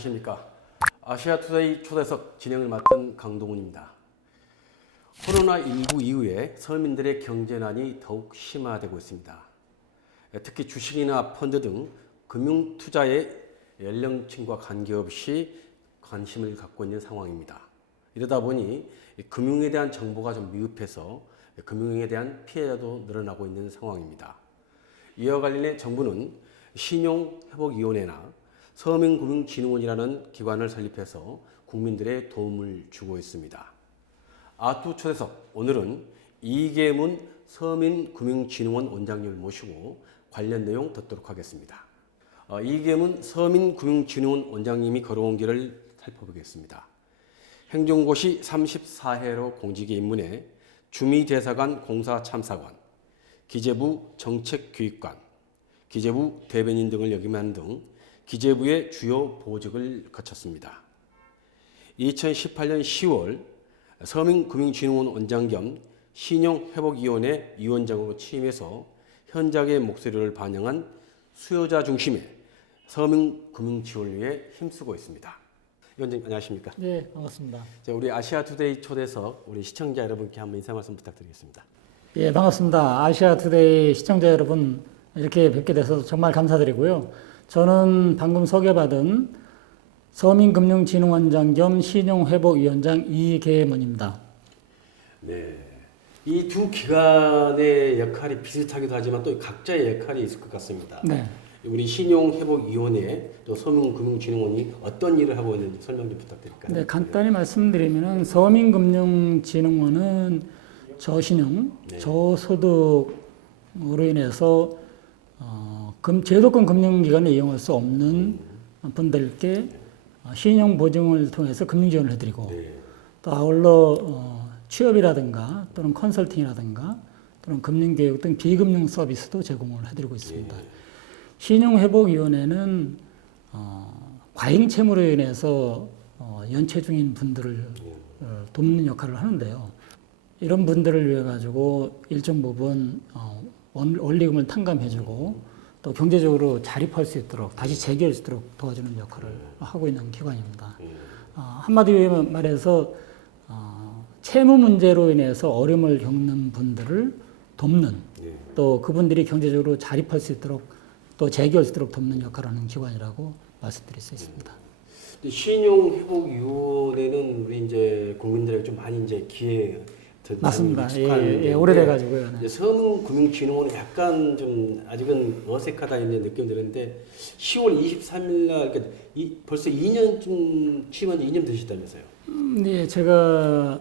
안녕하십니까. 아시아투데이 초대석 진행을 맡은 강동훈입니다. 코로나19 이후에 서민들의 경제난이 더욱 심화되고 있습니다. 특히 주식이나 펀드 등 금융투자에 연령층과 관계없이 관심을 갖고 있는 상황입니다. 이러다 보니 금융에 대한 정보가 좀 미흡해서 금융에 대한 피해자도 늘어나고 있는 상황입니다. 이와 관련해 정부는 신용회복위원회나 서민금융진흥원이라는 기관을 설립해서 국민들의 도움을 주고 있습니다. 아투 초대석, 오늘은 이계문 서민금융진흥원 원장님을 모시고 관련 내용 듣도록 하겠습니다. 이계문 서민금융진흥원 원장님이 걸어온 길을 살펴보겠습니다. 행정고시 34회로 공직에 입문해 주미대사관 공사참사관, 기재부 정책교육관, 기재부 대변인 등을 역임하는 등 기재부의 주요 보직을 거쳤습니다. 2018년 10월 서민금융진흥원 원장 겸 신용회복위원회 위원장으로 취임해서 현장의 목소리를 반영한 수요자 중심의 서민금융지원을 위해 힘쓰고 있습니다. 위원장님 안녕하십니까? 네, 반갑습니다. 우리 아시아투데이 초대석 우리 시청자 여러분께 한번 인사 말씀 부탁드리겠습니다. 예, 반갑습니다. 아시아투데이 시청자 여러분 이렇게 뵙게 돼서 정말 감사드리고요. 저는 방금 소개받은 서민금융진흥원장 겸 신용회복위원장 이계문입니다. 네, 이 두 기관의 역할이 비슷하기도 하지만 또 각자의 역할이 있을 것 같습니다. 네. 우리 신용회복위원회 또 서민금융진흥원이 어떤 일을 하고 있는지 설명 좀 부탁드릴까요? 네, 간단히 말씀드리면 서민금융진흥원은 저신용, 네. 저소득으로 인해서 제도권 금융기관에 이용할 수 없는 분들께 신용 보증을 통해서 금융 지원을 해드리고 네. 또 아울러 취업이라든가 또는 컨설팅이라든가 또는 금융교육 등 비금융 서비스도 제공을 해드리고 있습니다. 네. 신용회복위원회는 과잉 채무로 인해서 연체 중인 분들을 돕는 역할을 하는데요. 이런 분들을 위해 가지고 일정 부분 원리금을 탕감해주고 또 경제적으로 자립할 수 있도록 다시 재기할 수 있도록 도와주는 역할을 하고 있는 기관입니다. 한마디로 말해서 채무 문제로 인해서 어려움을 겪는 분들을 돕는 또 그분들이 경제적으로 자립할 수 있도록 또 재기할 수 있도록 돕는 역할을 하는 기관이라고 말씀드릴 수 있습니다. 신용회복위원회는 우리 이제 국민들에게 좀 많이 이제 기회 맞습니다. 예, 오래돼가지고요. 네. 서민금융진흥원은 약간 좀 아직은 어색하다 이런 느낌이 드는데 10월 23일 날 그러니까 벌써 2년쯤 취임한 지 2년 되셨다면서요? 네, 제가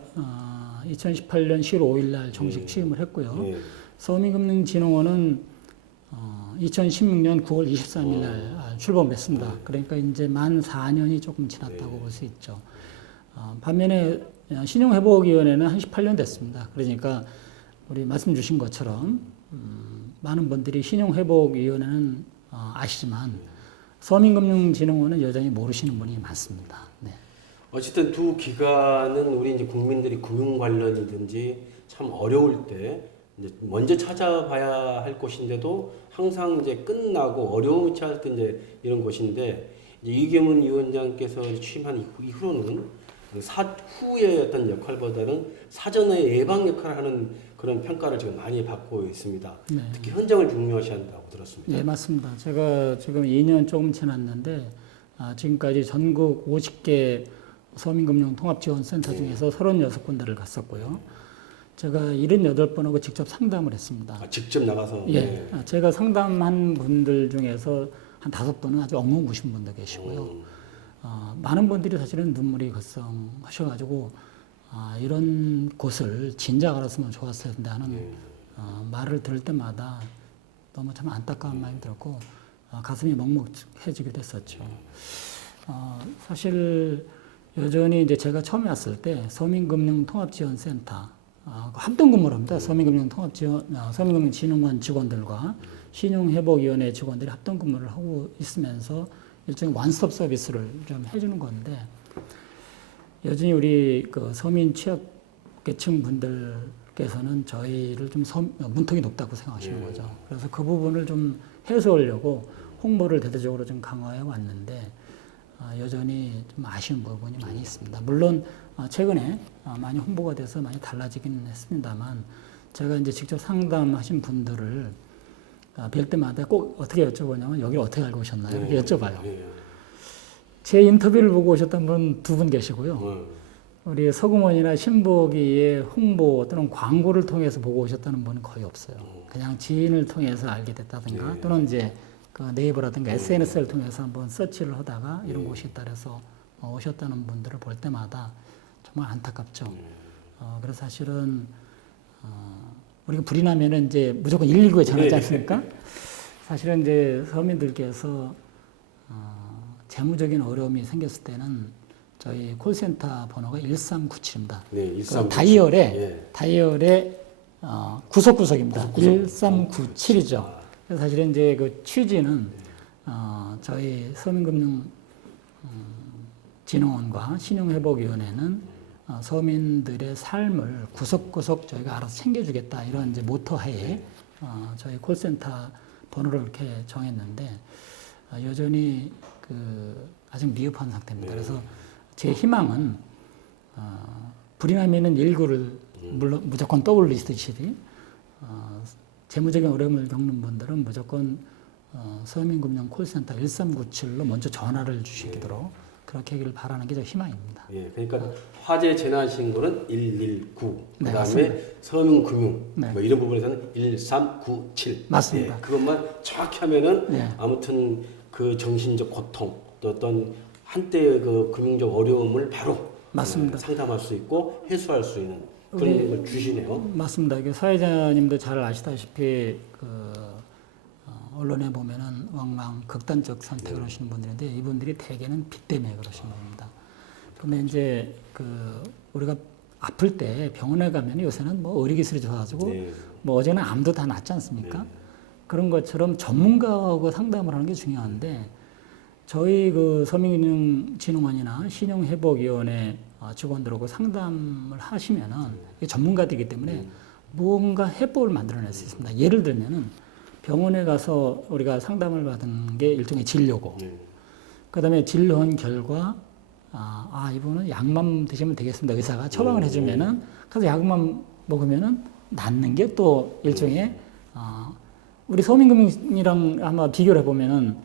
2018년 10월 5일 날 정식 취임을 했고요. 네. 서민금융진흥원은 2016년 9월 23일 날 출범을 했습니다. 그러니까 이제 만 4년이 조금 지났다고 볼 수 있죠. 반면에 신용회복위원회는 한 18년 됐습니다. 그러니까 우리 말씀 주신 것처럼 많은 분들이 신용회복위원회는 아시지만 서민금융진흥원은 여전히 모르시는 분이 많습니다. 네. 어쨌든 두 기관은 우리 이제 국민들이 금융 관련이든지 참 어려울 때 이제 먼저 찾아봐야 할 곳인데도 항상 이제 끝나고 어려움이 찾을 때 이제 이런 곳인데 이제 이계문 위원장께서 취임한 이후로는 후의 어떤 역할보다는 사전에 예방 역할을 하는 그런 평가를 지금 많이 받고 있습니다. 네. 특히 현장을 중요시한다고 들었습니다. 네, 맞습니다. 제가 지금 2년 조금 지났는데 지금까지 전국 50개 서민금융통합지원센터 중에서 36군데를 갔었고요. 제가 78번하고 직접 상담을 했습니다. 직접 나가서? 예. 네. 제가 상담한 분들 중에서 한 5번은 아주 엉엉우신 분도 계시고요. 많은 분들이 사실은 눈물이 글썽하셔가지고 이런 곳을 진작 알았으면 좋았을 텐데 하는 말을 들을 때마다 너무 참 안타까운 마음이 들었고 가슴이 먹먹해지기도 했었죠. 사실 여전히 이제 제가 처음에 왔을 때 서민금융통합지원센터 합동근무를 합니다. 서민금융진흥원 직원들과 신용회복위원회 직원들이 합동근무를 하고 있으면서 일종의 원스톱 서비스를 좀 해주는 건데 여전히 우리 그 서민 취약계층 분들께서는 저희를 좀 문턱이 높다고 생각하시는 거죠. 그래서 그 부분을 좀 해소하려고 홍보를 대대적으로 좀 강화해 왔는데 여전히 좀 아쉬운 부분이 많이 있습니다. 물론 최근에 많이 홍보가 돼서 많이 달라지긴 했습니다만 제가 이제 직접 상담하신 분들을 뵐 때마다 꼭 어떻게 여쭤보냐면 여기를 어떻게 알고 오셨나요? 이렇게 여쭤봐요. 제 인터뷰를 보고 오셨던 분 2분 계시고요. 우리 서구문이나 신보기의 홍보 또는 광고를 통해서 보고 오셨다는 분은 거의 없어요. 그냥 지인을 통해서 알게 됐다든가 또는 이제 그 네이버라든가 SNS를 통해서 한번 서치를 하다가 이런 곳이 있다 그래서 오셨다는 분들을 볼 때마다 정말 안타깝죠. 그래서 사실은 우리가 불이 나면은 이제 무조건 119에 전화하지 않습니까? 사실은 이제 서민들께서 재무적인 어려움이 생겼을 때는 저희 콜센터 번호가 1397입니다. 네, 1397. 다이얼의 구석구석입니다. 1397이죠. 그래서 사실은 이제 그 취지는 저희 서민금융진흥원과 신용회복위원회는 서민들의 삶을 구석구석 저희가 알아서 챙겨주겠다 이런 이제 모토하에 저희 콜센터 번호를 이렇게 정했는데 여전히 아직 미흡한 상태입니다. 그래서 제 희망은 불이 나면은 119를 물론 무조건 떠올리시듯이 재무적인 어려움을 겪는 분들은 무조건 서민금융 콜센터 1397로 먼저 전화를 주시도록 그렇게 하기를 바라는 게 제 희망입니다. 예, 그러니까 화재 재난 신고는 119, 네, 그다음에 서민금융 네. 뭐 이런 부분에서는 1397. 맞습니다. 예, 그것만 정확히 하면은 네. 아무튼 그 정신적 고통 또 어떤 한때의 그 금융적 어려움을 바로 맞습니다. 상담할 수 있고 해소할 수 있는 그런 걸 주시네요. 맞습니다. 이게 사회자님도 잘 아시다시피 언론에 보면은 왕왕 극단적 선택을 하시는 분들인데 이분들이 대개는 빚 때문에 그러시는 겁니다. 그런데 이제 우리가 아플 때 병원에 가면 요새는 뭐 의료기술이 좋아가지고 뭐 어제는 암도 다 낫지 않습니까? 그런 것처럼 전문가하고 상담을 하는 게 중요한데 저희 서민금융진흥원이나 신용회복위원회 직원들하고 상담을 하시면은 전문가들이기 때문에 무언가 해법을 만들어낼 수 있습니다. 예를 들면은 병원에 가서 우리가 상담을 받은 게 일종의 진료고, 그다음에 진료한 결과 이분은 약만 드시면 되겠습니다. 의사가 처방을 해주면은 가서 약만 먹으면은 낫는 게 또 일종의 우리 서민금융이랑 아마 비교를 해보면은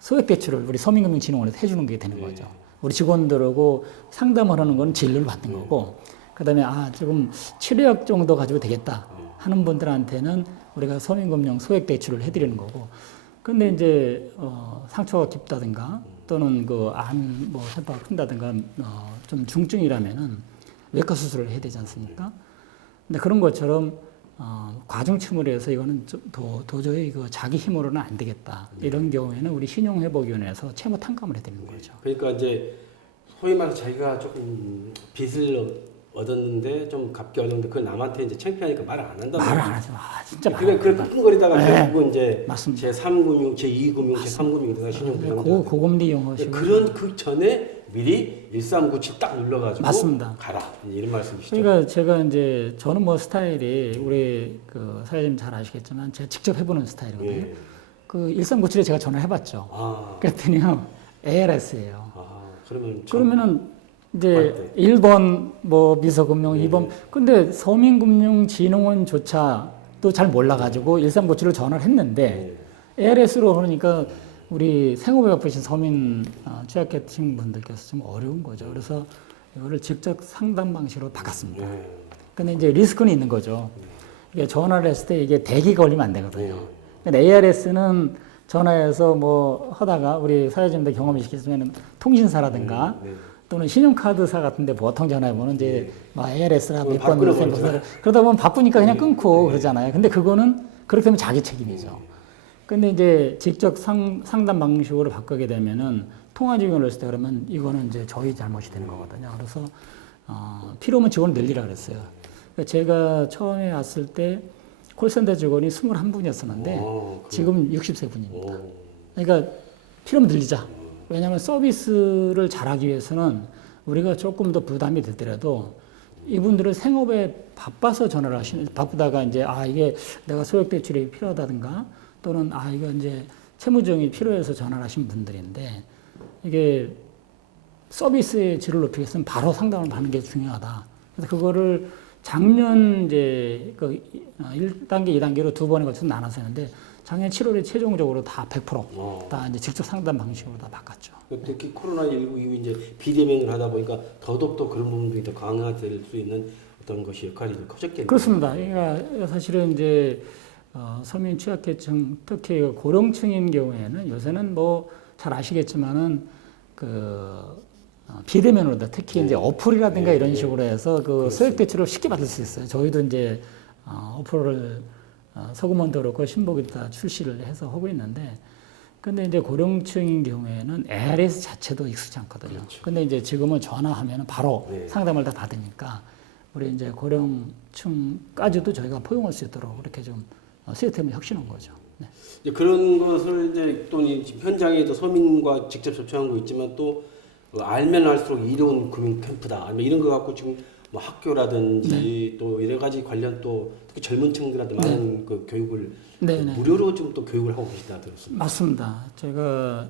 소액 대출을 우리 서민금융진흥원에서 해주는 게 되는 거죠. 우리 직원들하고 상담을 하는 건 진료를 받는 거고, 그 다음에 조금 치료약 정도 가지고 되겠다 하는 분들한테는 우리가 서민금융 소액 대출을 해드리는 거고, 근데 이제 상처가 깊다든가 또는 세포가 큰다든가 좀 중증이라면은 외과 수술을 해야 되지 않습니까? 근데 그런 것처럼 과중침을 해서 이거는 도저히 자기 힘으로는 안 되겠다. 이런 경우에는 우리 신용회복위원회에서 채무 탕감을 해드리는 거죠. 그러니까 이제 소위 말해서 자기가 조금 빚을 얻었는데 좀 갚기 어려운데 그걸 남한테 이제 창피하니까 말을 안 한다. 말을 안 하죠. 진짜 그래 끙끙거리다가 결국은 이제 맞습니다. 제3금융, 제2금융, 제3금융 신용부양자. 고금리 이용하시고 그런 그 전에 미리 1397 딱 눌러가지고 맞습니다. 가라 이런 말씀이시죠. 그러니까 제가 이제 저는 뭐 스타일이 우리 사회자님 잘 아시겠지만 제가 직접 해보는 스타일이거든요. 1397에 제가 전화해봤죠. 그랬더니요 ARS예요. 그러면은 이제 1번 미서금융, 2번 근데 서민금융진흥원조차도 잘 몰라가지고 1397을 전화를 했는데 ARS로 그러니까 우리 생업에 바쁘신 서민 취약계층 분들께서 좀 어려운 거죠. 그래서 이거를 직접 상담 방식으로 바꿨습니다. 근데 이제 리스크는 있는 거죠. 이게 전화를 했을 때 이게 대기 걸리면 안 되거든요. 근데 ARS는 전화해서 하다가 우리 사회자님들 경험이시겠지만 통신사라든가 또는 신용카드사 같은데 보통 전화해보면 이제 ARS라 몇 번 그러다 보면 바쁘니까 그냥 끊고 그러잖아요. 근데 그거는 그렇게 되면 자기 책임이죠. 근데 이제 직접 상담 방식으로 바꾸게 되면은 통화 지원을 했을 때 그러면 이거는 이제 저희 잘못이 되는 거거든요. 그래서 필요하면 직원을 늘리라 그랬어요. 그러니까 제가 처음에 왔을 때 콜센터 직원이 21분이었었는데 지금 60세 분입니다. 그러니까 필요하면 늘리자. 왜냐하면 서비스를 잘하기 위해서는 우리가 조금 더 부담이 되더라도 이분들은 생업에 바빠서 전화를 바쁘다가 이제 이게 내가 소액 대출이 필요하다든가 또는 이거 이제 채무증이 필요해서 전화를 하신 분들인데 이게 서비스의 질을 높이기 위해서는 바로 상담을 받는 게 중요하다. 그래서 그거를 작년 이제 그 1단계, 2단계로 두 번에 걸쳐서 나눠서 했는데 작년 7월에 최종적으로 다 100%다 이제 직접 상담 방식으로 다 바꿨죠. 특히 코로나19 이후 이제 비대면을 하다 보니까 더더욱 더 그런 부분들이 더 강화될 수 있는 어떤 것이 역할이 더 커졌겠네요. 그렇습니다. 그러니까 사실은 이제 서민 취약계층, 특히 고령층인 경우에는 요새는 뭐 잘 아시겠지만은 비대면으로 특히 이제 어플이라든가 이런 식으로 해서 그 소액 대출을 쉽게 받을 수 있어요. 저희도 이제 어플을 서구먼도 그렇고 신복이 다 출시를 해서 하고 있는데, 근데 이제 고령층인 경우에는 ARS 자체도 익숙지 않거든요. 그렇죠. 근데 이제 지금은 전화하면 바로 네. 상담을 다 받으니까 우리 이제 고령층까지도 저희가 포용할 수 있도록 그렇게 좀 시스템을 혁신한 거죠. 네. 이제 그런 것을 이제 또 현장에도 서민과 직접 접촉하고 있지만 또 알면 알수록 이로운 금융 캠프다. 아니면 이런 거 갖고 지금 뭐 학교라든지 또 여러 가지 관련 또 특히 젊은 층들한테 많은 그 교육을 무료로 지금 또 교육을 하고 계시다 들었습니다. 맞습니다. 제가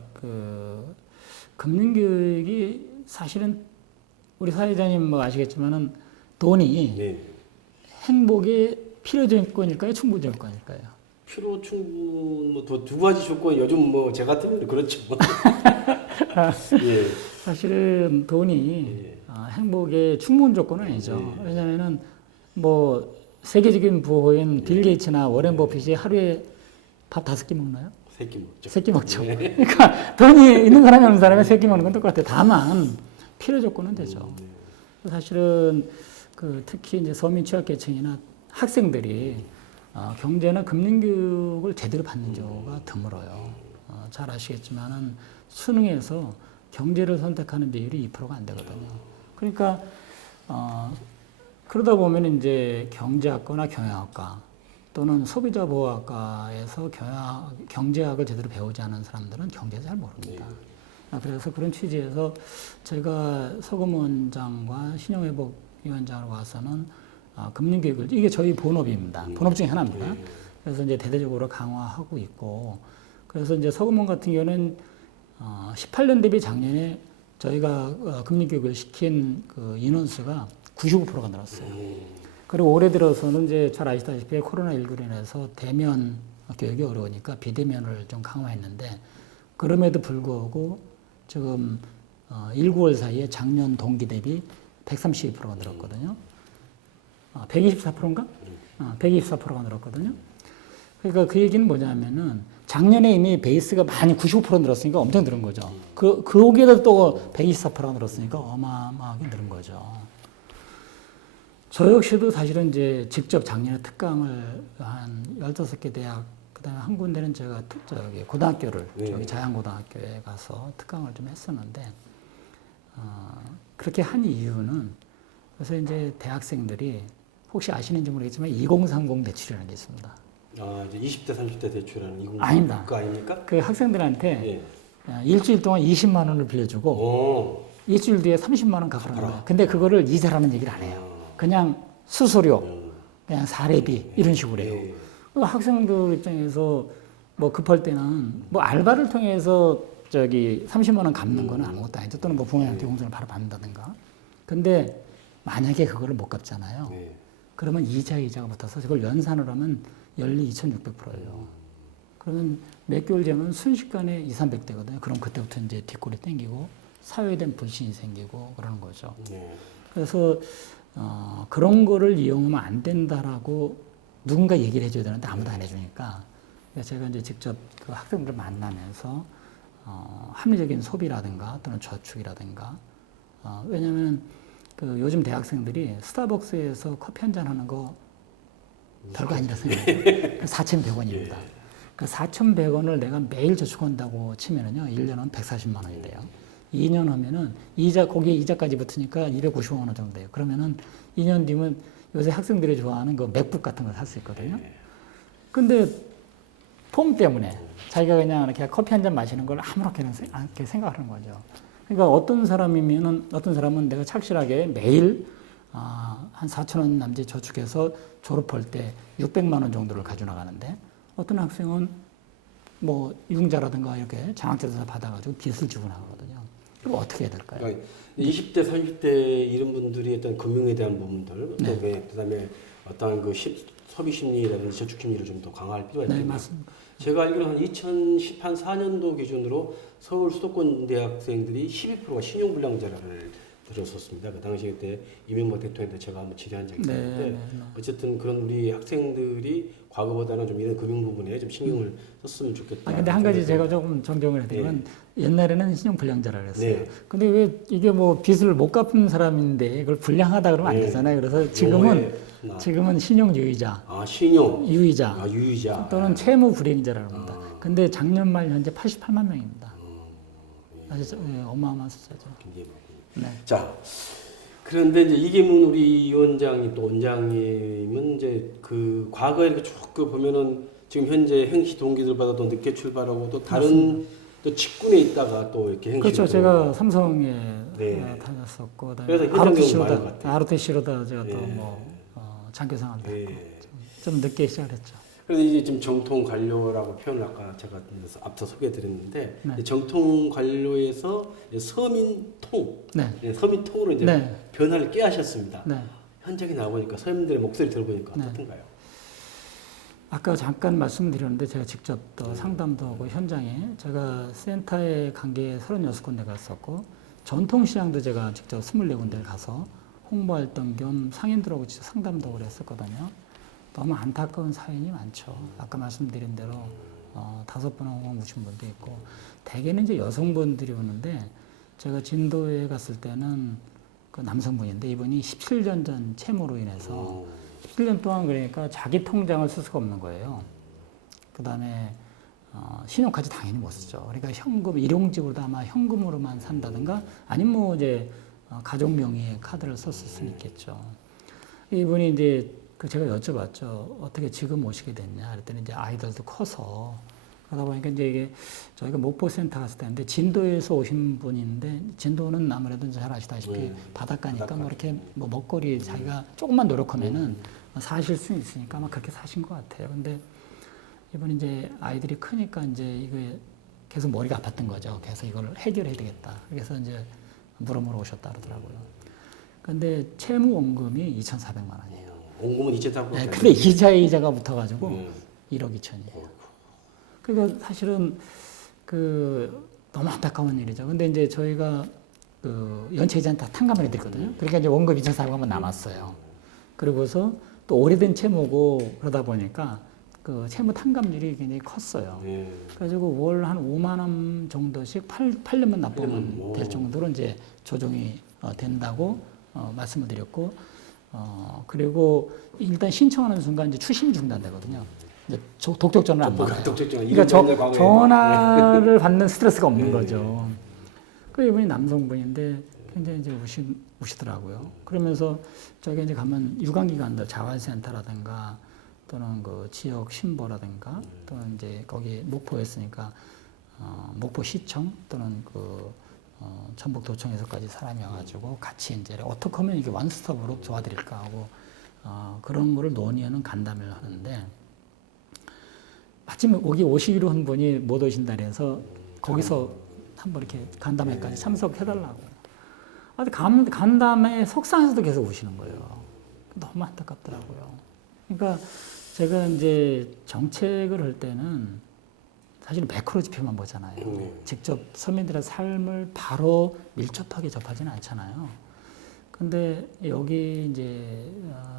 금융교육이 사실은 우리 사회자님 뭐 아시겠지만은 돈이 행복의 필요 조건일까요, 충분 조건일까요? 필요 충분 뭐 두 가지 조건 요즘 뭐 제 같으면 그렇죠. 예. 사실은 돈이 행복의 충분 조건은 아니죠. 왜냐하면은 뭐 세계적인 부호인 빌 게이츠나 워렌 버핏이 하루에 밥 5끼 먹나요? 3끼 먹죠. 3끼 먹죠. 그러니까 돈이 있는 사람이 없는 사람이 3끼 먹는 건 똑같아요. 다만 필요 조건은 되죠. 사실은 특히 이제 서민 취약계층이나 학생들이 경제나 금융교육을 제대로 받는 경우가 드물어요. 잘 아시겠지만은 수능에서 경제를 선택하는 비율이 2%가 안 되거든요. 그러니까 그러다 보면 이제 경제학과나 경영학과 또는 소비자 보호학과에서 경제학을 제대로 배우지 않은 사람들은 경제를 잘 모릅니다. 그래서 그런 취지에서 제가 서금 원장과 신용회복 위원장으로 와서는 금융교육을, 이게 저희 본업입니다. 본업 중에 하나입니다. 그래서 이제 대대적으로 강화하고 있고, 그래서 이제 서금원 같은 경우는 18년 대비 작년에 저희가 금융교육을 시킨 그 인원수가 95%가 늘었어요. 그리고 올해 들어서는 이제 잘 아시다시피 코로나19로 인해서 대면 교육이 어려우니까 비대면을 좀 강화했는데, 그럼에도 불구하고 지금 1, 9월 사이에 작년 동기 대비 132%가 늘었거든요. 124%인가? 124%가 늘었거든요. 그러니까 그 얘기는 뭐냐면은 작년에 이미 베이스가 많이 95% 늘었으니까 엄청 늘은 거죠. 거기에다 또 124%가 늘었으니까 어마어마하게 늘은 거죠. 저 역시도 사실은 이제 직접 작년에 특강을 한 15개 대학, 그 다음에 한 군데는 제가 저기 고등학교를, 저기 자양고등학교에 가서 특강을 좀 했었는데, 그렇게 한 이유는, 그래서 이제 대학생들이 혹시 아시는지 모르겠지만 2030 대출이라는 게 있습니다. 이제 20대, 30대 대출하는 2030 아닙니다. 그거 아닙니까? 그 학생들한테 일주일 동안 20만 원을 빌려주고 일주일 뒤에 30만 원 갚으라는 거예요. 근데 그거를 이자라는 얘기를 안 해요. 그냥 수수료, 그냥 사례비 이런 식으로 해요. 학생들 입장에서 뭐 급할 때는 뭐 알바를 통해서 저기 30만 원 갚는 거는 아무것도 아니죠. 또는 뭐 부모님한테 용돈을 바로 받는다든가. 근데 만약에 그거를 못 갚잖아요. 그러면 이자가 붙어서 그걸 연산을 하면 연리 2,600%예요. 그러면 몇 개월 지나면 순식간에 2, 300대거든요. 그럼 그때부터 이제 뒷골이 땡기고 사회된 불신이 생기고 그러는 거죠. 그래서 그런 거를 이용하면 안 된다라고 누군가 얘기를 해줘야 되는데 아무도 안 해주니까 제가 이제 직접 그 학생들을 만나면서 합리적인 소비라든가 또는 저축이라든가 왜냐하면 그 요즘 대학생들이 스타벅스에서 커피 한잔 하는 거 별거 아니라 생각해요. 4,100원입니다. 그 4,100원을 내가 매일 저축한다고 치면은요, 1년은 140만 원이 돼요. 2년 하면은 거기에 이자까지 붙으니까 250만 원 정도 돼요. 그러면은 2년 뒤면 요새 학생들이 좋아하는 그 맥북 같은 걸 살 수 있거든요. 근데 폼 때문에 자기가 그냥 이렇게 커피 한 잔 마시는 걸 아무렇게나 이렇게 생각하는 거죠. 그러니까 어떤 사람은 내가 착실하게 매일 한 4,000원 남짓 저축해서 졸업할 때 600만 원 정도를 가져나가는데 어떤 학생은 뭐 유흥자라든가 이렇게 장학재단에서 받아가지고 빚을 지고 나가거든요. 그럼 어떻게 해야 될까요? 그러니까 20대, 30대 이런 분들이 어떤 금융에 대한 부분들, 네. 그다음에 어떤 그 소비 심리라든지 저축 심리를 좀 더 강화할 필요가 네, 있겠네요. 맞습니다. 제가 알기로는 한 2014년도 기준으로 서울 수도권 대학생들이 12%가 신용불량자를 들었었습니다. 그 당시 그때 이명박 대통령 때 제가 한번 질의한 적이 네, 있는데 네, 네. 어쨌든 그런 우리 학생들이 과거보다는 좀 이런 금융 부분에 좀 신경을 썼으면 좋겠다. 근데 한 가지 제가 조금 정정을 해드리면 옛날에는 신용불량자라고 했어요. 네. 근데 왜 이게 뭐 빚을 못 갚은 사람인데 이걸 불량하다 그러면 안 네. 되잖아요. 그래서 용어에 지금은 신용유의자, 신용, 유의자 유의자 또는 채무 불이행자라고 합니다. 아. 근데 작년 말 현재 88만 명입니다. 아주 어마어마한 숫자죠. 굉장히 많군요. 네. 자, 그런데 이제 이계문 우리 위원장님 또 원장님은 이제 그 과거에 이렇게 쭉 그 보면은 지금 현재 행시 동기들보다 더 늦게 출발하고 또 다른 또 직군에 있다가 또 이렇게 행시. 그렇죠. 제가 삼성에 네. 다녔었고, 그래서 현장 경험 많은 것 같아요. ROTC로다 제가 네. 또뭐 장교생활도 했고 네. 좀 늦게 시작을 했죠. 그래서 이제 지금 정통 관료라고 표현을 아까 제가 앞서 소개해드렸는데 네. 정통 관료에서 서민통, 네. 서민통으로 이제 네. 변화를 꾀하셨습니다. 네. 현장에 나오니까 서민들의 목소리 들어보니까 네. 어떻던가요? 아까 잠깐 말씀드렸는데 제가 직접 또 상담도 하고 현장에 제가 센터에 간 게 36군데 갔었고 전통시장도 제가 직접 24군데를 가서 홍보활동 겸 상인들하고 직접 상담도 오래 했었거든요. 너무 안타까운 사연이 많죠. 아까 말씀드린 대로 5번 홍보 오신 분도 있고 대개는 이제 여성분들이 오는데 제가 진도에 갔을 때는 그 남성분인데 이분이 17년 전 채무로 인해서 17년 동안 그러니까 자기 통장을 쓸 수가 없는 거예요. 그 다음에 신용카드 당연히 못 쓰죠. 그러니까 현금, 일용직으로도 아마 현금으로만 산다든가 아니면 뭐 이제 가족 명의의 카드를 썼을 수는 있겠죠. 이분이 이제 그 제가 여쭤봤죠. 어떻게 지금 오시게 됐냐. 그랬더니 이제 아이들도 커서 그러다 보니까 이제 이게 저희가 목포센터 갔을 때인데 진도에서 오신 분인데 진도는 아무래도 잘 아시다시피 바닷가니까 뭐 이렇게 뭐 먹거리 자기가 조금만 노력하면은 사실 수 있으니까 아마 그렇게 사신 것 같아요. 근데 이분이 이제 아이들이 크니까 이제 이게 계속 머리가 아팠던 거죠. 그래서 이걸 해결해야 되겠다. 그래서 이제 물어보러 오셨다 그러더라고요. 근데 채무 원금이 2,400만 원이에요. 원금은 이체하고. 네, 근데 이자가 붙어가지고 1억 2천이에요. 그러니까 사실은 그 너무 안타까운 일이죠. 근데 이제 저희가 그 연체이자는 다 탕감을 해드렸거든요. 그러니까 이제 원금 2,400만 남았어요. 그리고서 또 오래된 채무고 그러다 보니까 그 채무 탕감률이 굉장히 컸어요. 그래가지고 월 한 5만 원 정도씩 8년만 납부하면 될 정도로 이제 조정이 된다고 말씀을 드렸고, 그리고 일단 신청하는 순간 이제 추심이 중단되거든요. 이제 독촉 전화를 안 받아요. 그러니까 전화를 받는 스트레스가 없는 거죠. 그 이분이 남성분인데 굉장히 이제 우시더라고요. 그러면서 저기 이제 가면 유관기관들 자활센터라든가 또는 그 지역 신보라든가 또는 이제 거기 목포였으니까 목포시청 또는 그 전북도청에서까지 사람이 와가지고 같이 이제 어떻게 하면 이게 원스톱으로 도와드릴까 하고 그런 거를 논의하는 간담회를 하는데 마침 여기 오시기로 한 분이 못 오신다 그래서 거기서 한번 이렇게 간담회까지 참석해달라고. 간담회 속상해서도 계속 오시는 거예요. 너무 안타깝더라고요. 그러니까 제가 이제 정책을 할 때는 사실 매크로 지표만 보잖아요. 직접 서민들의 삶을 바로 밀접하게 접하지는 않잖아요. 근데 여기 이제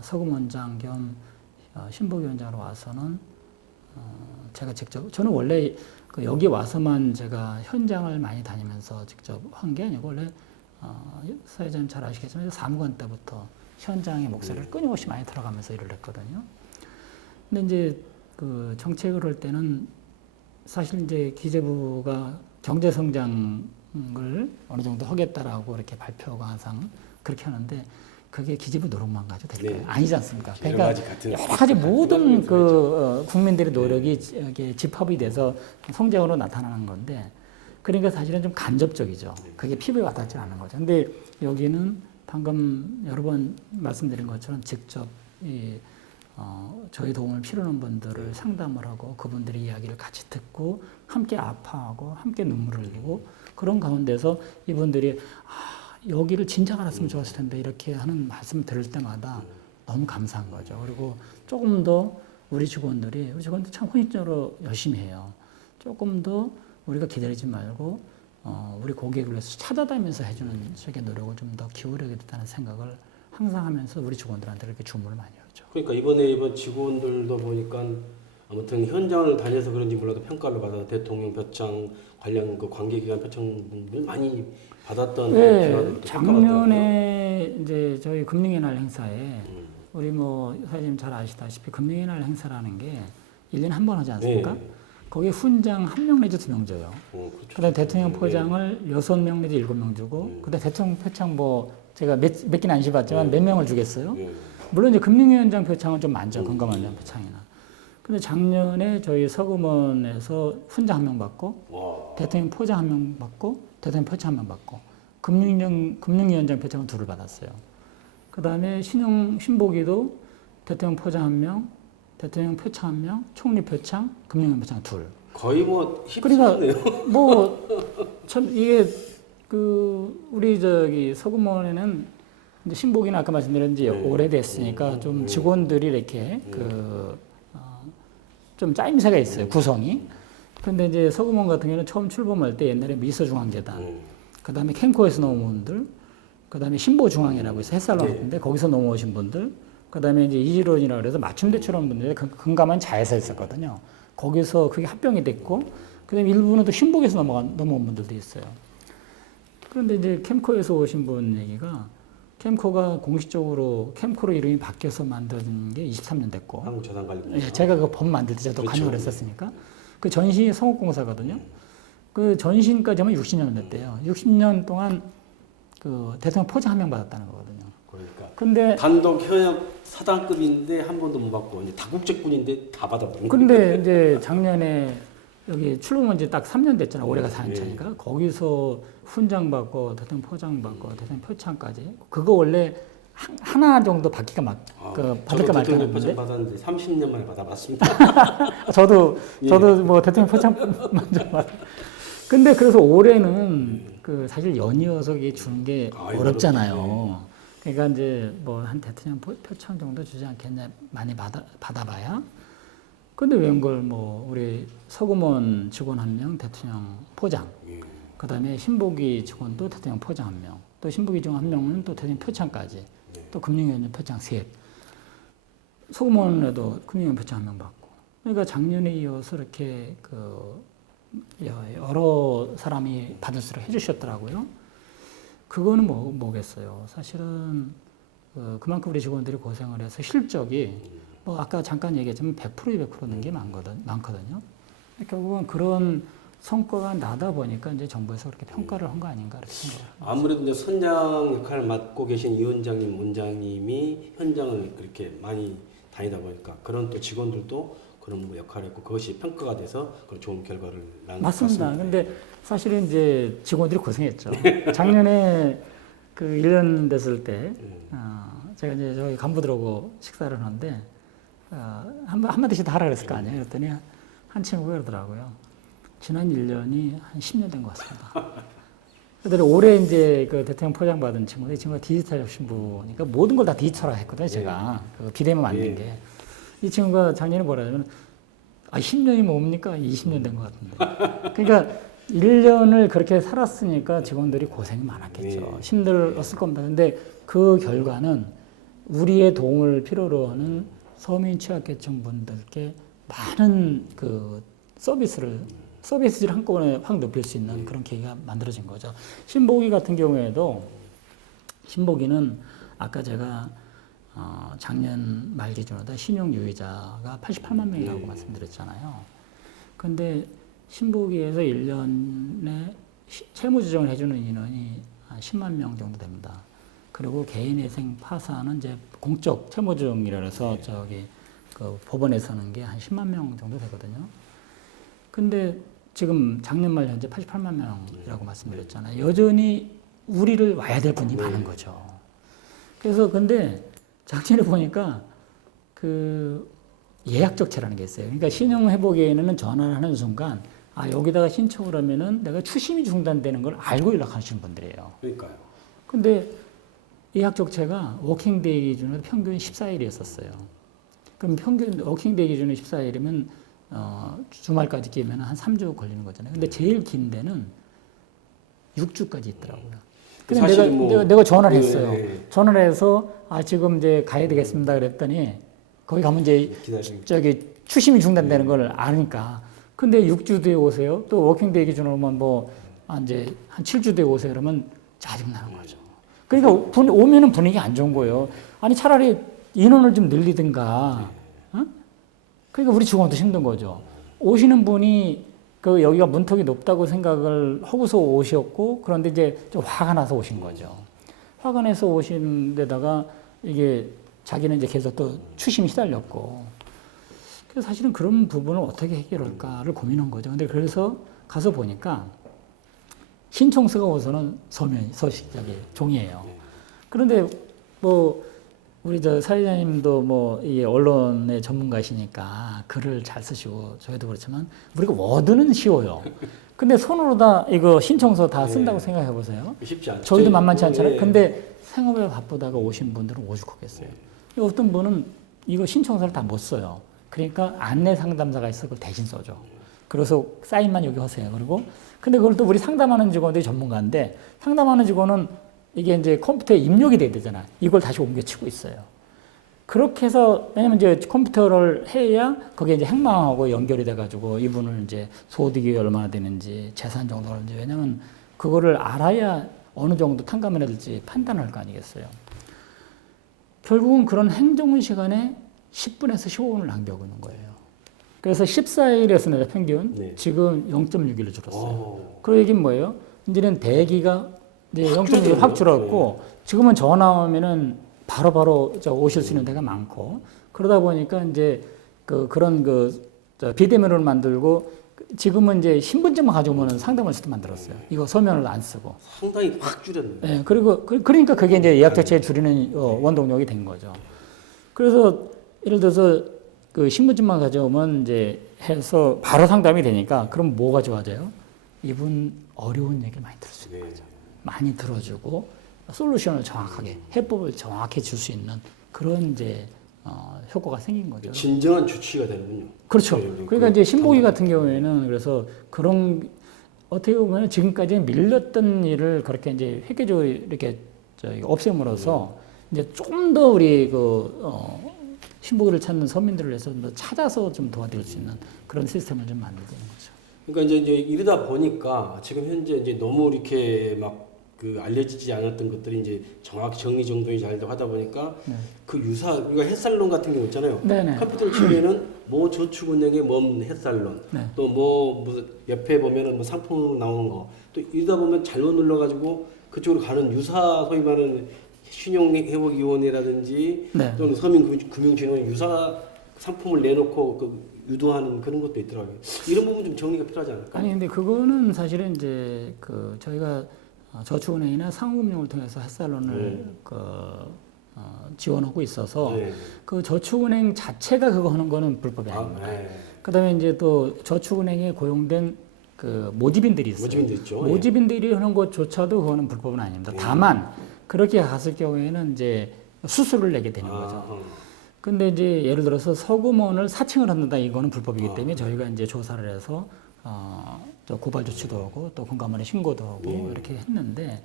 서금 원장 겸 신보위원장으로 와서는 제가 직접 저는 원래 여기 와서만 제가 현장을 많이 다니면서 직접 한 게 아니고 원래 사회자님 잘 아시겠지만 사무관 때부터 현장의 목소리를 끊임없이 많이 들어가면서 일을 했거든요. 근데 이제 그 정책을 할 때는 사실 이제 기재부가 경제 성장을 어느 정도 하겠다라고 이렇게 발표가 항상 그렇게 하는데 그게 기재부 노력만 가지고 될까요? 네. 아니지 않습니까? 그러니까 여러 가지 모든 그 국민들의 노력이 이렇게 집합이 돼서 성장으로 나타나는 건데 그러니까 사실은 좀 간접적이죠. 그게 피부에 와닿지 않는 거죠. 근데 여기는 방금 여러 번 말씀드린 것처럼 직접 이 저희 도움을 필요한 분들을 상담을 하고 그분들의 이야기를 같이 듣고 함께 아파하고 함께 눈물을 흘리고 그런 가운데서 이분들이 여기를 진작 알았으면 좋았을 텐데 이렇게 하는 말씀을 들을 때마다 너무 감사한 거죠. 그리고 조금 더 우리 직원들 참 헌신적으로 열심히 해요. 조금 더 우리가 기다리지 말고 우리 고객을 위해서 찾아다니면서 해주는 쪽의 노력을 좀 더 기울여야겠다는 생각을 항상 하면서 우리 직원들한테 그렇게 주문을 많이 하죠. 그러니까 이번 직원들도 보니까 아무튼 현장을 다녀서 그런지 몰라도 평가를 받아 대통령 표창 관련 그 관계기관 표창을 많이 받았던 네, 작년에 이제 저희 금융의 날 행사에 우리 뭐 사장님 잘 아시다시피 금융의 날 행사라는 게 1년에 한 번 하지 않습니까? 네. 거기에 훈장 1명 내지 2명 줘요. 그렇죠. 그다음에 대통령 포장을 6명 내지 7명 주고 그다음에 대통령 표창 뭐 제가 몇 개는 안 씹었지만 몇 명을 주겠어요. 물론 이제 금융위원장 표창은 좀 많죠. 건강관련 표창이나. 근데 작년에 저희 서금원에서 훈장 1명 받고 대통령 포장 1명 받고 대통령 표창 1명 받고 금융위원장 표창은 2를 받았어요. 그다음에 신보기도 대통령 포장 1명, 대통령 표창 1명, 총리 표창, 금융위원 표창 2. 거의 뭐 그러니까 힙스네요. 뭐 참 이게 그 우리 저기 서금원에는 이제 신보기는 아까 말씀드린 지 오래됐으니까 좀 직원들이 이렇게 좀 짜임새가 있어요. 구성이. 근데 이제 서금원 같은 경우는 처음 출범할 때 옛날에 미서중앙재단, 그다음에 캔코에서 넘어온 분들, 그다음에 신보중앙이라고 해서 햇살로 왔는데 거기서 넘어오신 분들, 그다음에 이제 이지론이라고 해서 맞춤대출하는 분들이 금감원 자에서 있었거든요. 거기서 그게 합병이 됐고, 그다음에 일부는 또 신보기에서 넘어온 분들도 있어요. 그런데 이제 캠코에서 오신 분 얘기가 캠코가 공식적으로 캠코로 이름이 바뀌어서 만든 게 23년 됐고, 한국자산관리. 예, 제가 그 법 만들 때 저도 관여를 했었으니까 그 전신이 성업공사거든요. 그 전신까지 하면 60년 됐대요. 60년 동안 그 대통령 포장 1명 받았다는 거거든요. 그러니까 근데 단독 현역 사단급인데 한 번도 못 받고 이제 다국제군인데 다 받아버린 거예요. 근데 이제 작년에 여기 출범한 지 딱 3년 됐잖아. 올해가 4년 차니까. 거기서 훈장 받고 대통령 포장 받고 대통령 표창까지. 그거 원래 하나 정도 받기가 받을까 말까 대통령 했는데. 표창 받았는데 30년 만에 받아봤습니다. 저도 뭐 대통령 포창 먼저 받. 근데 그래서 올해는 그 사실 연이어서 이게 주는 게 어렵잖아요. 그러니까 이제 뭐 한 대통령 표창 정도 주지 않겠냐 많이 받아봐야. 근데 웬걸 뭐 우리 서금원 직원 1명 대통령 포장, 그다음에 신보기 직원도 대통령 포장 1명, 또 신보기 직원 1명은 또 대통령 표창까지, 또 금융위원장 표창 3. 서금원에도 금융위원 표창 1명 받고. 그러니까 작년에 이어서 이렇게 그 여러 사람이 받을 수 있도록 해주셨더라고요. 그거는 뭐겠어요. 사실은 그만큼 우리 직원들이 고생을 해서 실적이 뭐 아까 잠깐 얘기했지만 100% 200%는 게 많거든요. 결국은 그런 성과가 나다 보니까 이제 정부에서 그렇게 평가를 한 거 아닌가 이렇게 생각을 합니다. 아무래도 이제 선장 역할을 맡고 계신 이 원장님, 원장님이 현장을 그렇게 많이 다니다 보니까 그런 또 직원들도 그런 뭐 역할을 했고 그것이 평가가 돼서 그런 좋은 결과를 낳은 것 맞습니다. 같습니다. 근데 사실은 이제 직원들이 고생했죠. 작년에 그 1년 됐을 때 제가 이제 저희 간부들하고 식사를 하는데 한마디씩 다 하라 그랬을 거 아니에요. 그랬더니 한 친구가 그러더라고요. 지난 1년이 한 10년 된 것 같습니다. 그랬더니 올해 이제 그 대통령 포장 받은 친구가 이 친구가 디지털 신부니까 모든 걸 다 디지털화 했거든요. 제가 그 비대면 만든 게. 이 친구가 작년에 뭐라 하냐면 10년이 뭡니까? 20년 된 것 같은데. 그러니까 1년을 그렇게 살았으니까 직원들이 고생이 많았겠죠. 힘들었을 겁니다. 근데 그 결과는 우리의 도움을 필요로 하는 서민 취약계층 분들께 많은 그 서비스를 한꺼번에 확 높일 수 있는 그런 계기가 만들어진 거죠. 신보기 같은 경우에도 신보기는 아까 제가 작년 말 기준으로 신용 유의자가 88만 명이라고 말씀드렸잖아요. 근데 신보기에서 1년에 채무 조정을 해주는 인원이 한 10만 명 정도 됩니다. 그리고 개인회생 파산은 이제 공적 채무 조정이라 해서 저기 그 법원에서는 게 한 10만 명 정도 되거든요. 근데 지금 작년 말 현재 88만 명이라고 말씀드렸잖아요. 여전히 우리를 와야 될 분이 많은 거죠. 그래서 근데 작년에 보니까 그 예약 절차라는 게 있어요. 그러니까 신용 회복에는 전화를 하는 순간 아 여기다가 신청을 하면은 내가 추심이 중단되는 걸 알고 연락하시는 분들이에요. 그러니까요. 근데 예약 절차가 워킹데이 기준으로 평균 14일이었었어요. 그럼 평균 워킹데이 기준으로 14일이면 주말까지 끼면 한 3주 걸리는 거잖아요. 근데 제일 긴 데는 6주까지 있더라고요. 근데 사실은 뭐 내가 전화를 했어요. 네. 전화를 해서 아 지금 이제 가야 되겠습니다 그랬더니 거기 가면 이제 저기 추심이 중단되는 걸 아니까. 근데 6주 뒤에 오세요. 또 워킹데이 기준으로만 뭐 이제 한 7주 뒤에 오세요. 그러면 짜증나는 거죠. 그러니까 오면은 분위기 안 좋은 거예요. 아니 차라리 인원을 좀 늘리든가. 어? 그러니까 우리 직원도 힘든 거죠. 오시는 분이 그 여기가 문턱이 높다고 생각을 하고서 오셨고 그런데 이제 좀 화가 나서 오신 거죠. 화가 나서 오신 데다가 이게 자기는 이제 계속 또 추심이 시달렸고 그래서 사실은 그런 부분을 어떻게 해결할까를 고민한 거죠. 근데 그래서 가서 보니까 신청서가 우선은 저기 종이에요. 그런데 뭐 우리 저 사회자님도 뭐 이 언론의 전문가시니까 글을 잘 쓰시고 저희도 그렇지만 우리가 워드는 쉬워요. 근데 손으로 다 이거 신청서 다 쓴다고 생각해 보세요. 쉽지 않죠. 저희도 만만치 않잖아요. 근데 생업에 바쁘다가 오신 분들은 오죽하겠어요. 어떤 분은 이거 신청서를 다 못 써요. 그러니까 안내 상담사가 있어 그걸 대신 써줘. 그래서 사인만 여기 하세요. 그리고 근데 그걸 또 우리 상담하는 직원들이 전문가인데 상담하는 직원은 이게 이제 컴퓨터에 입력이 돼야 되잖아. 이걸 다시 옮겨치고 있어요. 그렇게 해서 왜냐면 이제 컴퓨터를 해야 거기에 이제 행망하고 연결이 돼가지고 이분을 이제 소득이 얼마나 되는지 재산 정도가 되는지 왜냐면 그거를 알아야 어느 정도 탕감을 해야 될지 판단할 거 아니겠어요. 결국은 그런 행정문 시간에 10분에서 15분을 남겨오는 거예요. 그래서 14일이었습니다, 평균. 네. 지금 0.6일로 줄었어요. 그 얘기는 뭐예요? 이제는 대기가 이제 0.6일 확 줄었고, 지금은 전화 오면은 바로바로 오실 수 있는 데가 많고, 그러다 보니까 이제 그런 비대면을 만들고, 지금은 이제 신분증만 가져오면 상담할 수도 만들었어요. 이거 서면을 안 쓰고. 상당히 확 줄였네요. 네, 그리고 그러니까 그게 이제 예약 자체에 줄이는 원동력이 된 거죠. 그래서 예를 들어서 그 신분증만 가져오면 이제 해서 바로 상담이 되니까 그럼 뭐가 좋아져요? 이분 어려운 얘기를 많이 들을 수 있는 거죠. 많이 들어주고 솔루션을 정확하게 해법을 정확히 줄 수 있는 그런 이제 효과가 생긴 거죠. 진정한 주치의가 되는군요. 그렇죠. 네, 그러니까 이제 신보기 같은 경우에는 그래서 그런 어떻게 보면 지금까지 밀렸던 일을 그렇게 이제 획기적으로 이렇게 없앰으로써 이제 좀 더 우리 신보기를 찾는 서민들을 위해서 좀 더 찾아서 좀 도와드릴 수 있는 그런 시스템을 좀 만들는 거죠. 그러니까 이제 이러다 보니까 지금 현재 이제 너무 이렇게 막 알려지지 않았던 것들이 이제 정확히 정리정돈이 잘 되고 하다 보니까 그 유사 우리가 햇살론 같은 경우 있잖아요. 네네. 컴퓨터를 치면은 뭐 저축은행의 뭔 햇살론, 네. 또 뭐 무슨 옆에 보면은 뭐 상품 나오는 거, 또 이러다 보면 잘못 눌러가지고 그쪽으로 가는 유사 소위 말하는 신용회복위원회라든지 네. 또는 서민금융진흥원 유사 상품을 내놓고 유도하는 그런 것도 있더라고요. 이런 부분 좀 정리가 필요하지 않을까? 아니 근데 그거는 사실은 이제 저희가 저축은행이나 상호금융을 통해서 햇살론을 지원하고 있어서 그 저축은행 자체가 그거 하는 거는 불법이 아닙니다. 그다음에 이제 또 저축은행에 고용된 그 모집인들이 있어요. 모집인들 있죠. 모집인들이 하는 것조차도 그거는 불법은 아닙니다. 다만 그렇게 갔을 경우에는 이제 수수료를 내게 되는 거죠. 근데 이제 예를 들어서 서구먼을 사칭을 한다 이거는 불법이기 때문에 저희가 이제 조사를 해서 저 고발 조치도 하고 또 공감원에 신고도 하고 이렇게 했는데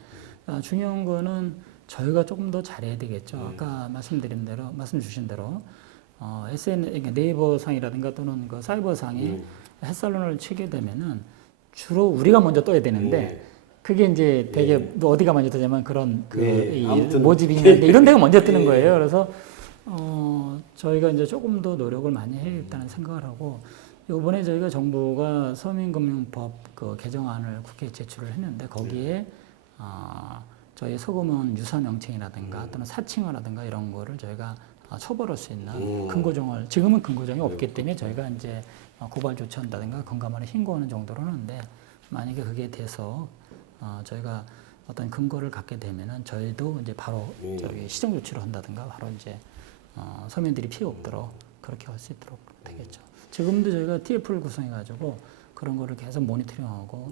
중요한 거는 저희가 조금 더 잘해야 되겠죠. 아까 말씀 주신 대로 그러니까 네이버 상이라든가 또는 그 사이버 상이 햇살론을 치게 되면은 주로 우리가 먼저 떠야 되는데 그게 이제 되게 어디가 먼저 뜨냐면 그런 모집인데 이런 데가 먼저 뜨는 거예요. 그래서 저희가 이제 조금 더 노력을 많이 해야겠다는 생각을 하고 이번에 저희가 정부가 서민금융법 개정안을 국회에 제출을 했는데 거기에 저희 서구문 유사 명칭이라든가 또는 사칭어라든가 이런 거를 저희가 처벌할 수 있는 근거정을 지금은 근거정이 없기 때문에 저희가 이제 고발 조치한다든가 건강원에 신고하는 정도로 하는데 만약에 그게 돼서 저희가 어떤 근거를 갖게 되면은 저희도 이제 바로 시정 조치를 한다든가 바로 이제 서민들이 피해 없도록 그렇게 할 수 있도록 되겠죠. 지금도 저희가 TF를 구성해가지고 그런 거를 계속 모니터링하고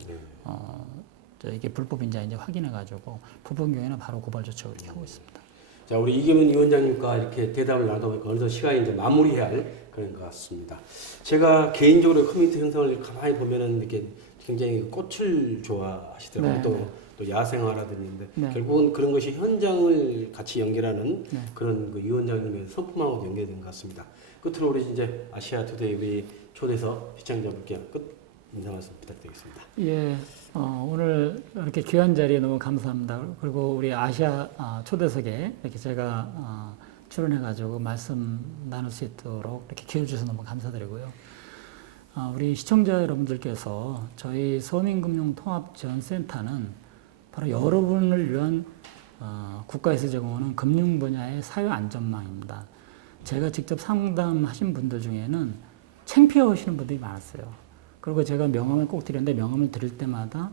이게 불법인지 아닌지 확인해가지고 불법 경우에는 바로 고발 조치를 이렇게 하고 있습니다. 자, 우리 이계문 위원장님과 이렇게 대담을 나눠보니까 어느덧 시간이 이제 마무리해야 할 그런 것 같습니다. 제가 개인적으로 커뮤니티 형성을 가만히 보면은 이렇게 굉장히 꽃을 좋아하시더라고요. 네. 또 야생화라든지 네. 결국은 그런 것이 현장을 같이 연결하는 네. 그런 그 위원장님의 성품하고 연결된 것 같습니다. 끝으로 우리 이제 아시아 투데이 우리 초대석 시청자분께 끝 인사 말씀 부탁드리겠습니다. 예, 오늘 이렇게 귀한 자리에 너무 감사합니다. 그리고 우리 아시아 초대석에 이렇게 제가 출연해가지고 말씀 나눌 수 있도록 이렇게 기회 주셔서 너무 감사드리고요. 우리 시청자 여러분들께서 저희 서민금융통합지원센터는 바로 여러분을 위한 국가에서 제공하는 금융 분야의 사회 안전망입니다. 제가 직접 상담하신 분들 중에는 창피해하시는 분들이 많았어요. 그리고 제가 명함을 꼭 드렸는데 명함을 드릴 때마다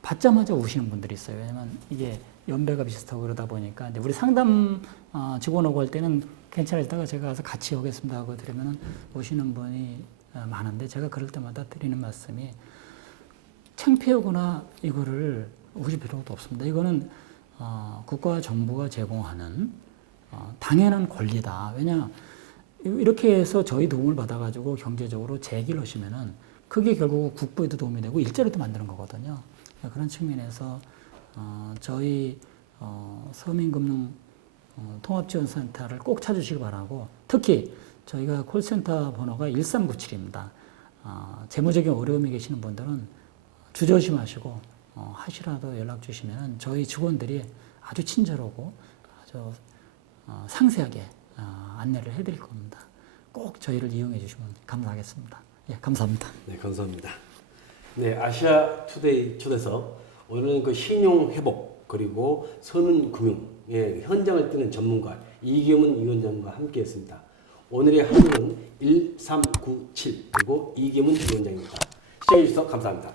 받자마자 우시는 분들이 있어요. 왜냐면 이게 연배가 비슷하고 그러다 보니까 이제 우리 상담 직원하고 할 때는 괜찮으시다가 제가 가서 같이 오겠습니다 하고 드리면은 오시는 분이 많은데 제가 그럴 때마다 드리는 말씀이 창피하거나 이거를 우실 필요도 없습니다. 이거는 국가와 정부가 제공하는 당연한 권리다. 왜냐 이렇게 해서 저희 도움을 받아가지고 경제적으로 재기를 하시면은 그게 결국 국부에도 도움이 되고 일자리도 만드는 거거든요. 그런 측면에서 저희 서민금융 통합지원센터를 꼭 찾으시기 바라고 특히 저희가 콜센터 번호가 1397입니다. 재무적인 어려움이 계시는 분들은 주저심하시고 하시라도 연락 주시면 저희 직원들이 아주 친절하고 아주 상세하게 안내를 해드릴 겁니다. 꼭 저희를 이용해 주시면 감사하겠습니다. 예, 감사합니다. 네, 감사합니다. 네, 아시아 투데이 초대석 오늘은 그 신용 회복 그리고 서민금융의 현장을 뜨는 전문가 이계문 위원장과 함께했습니다. 오늘의 하루는 1397 그리고 이계문 위원장입니다. 시청해 주셔서 감사합니다.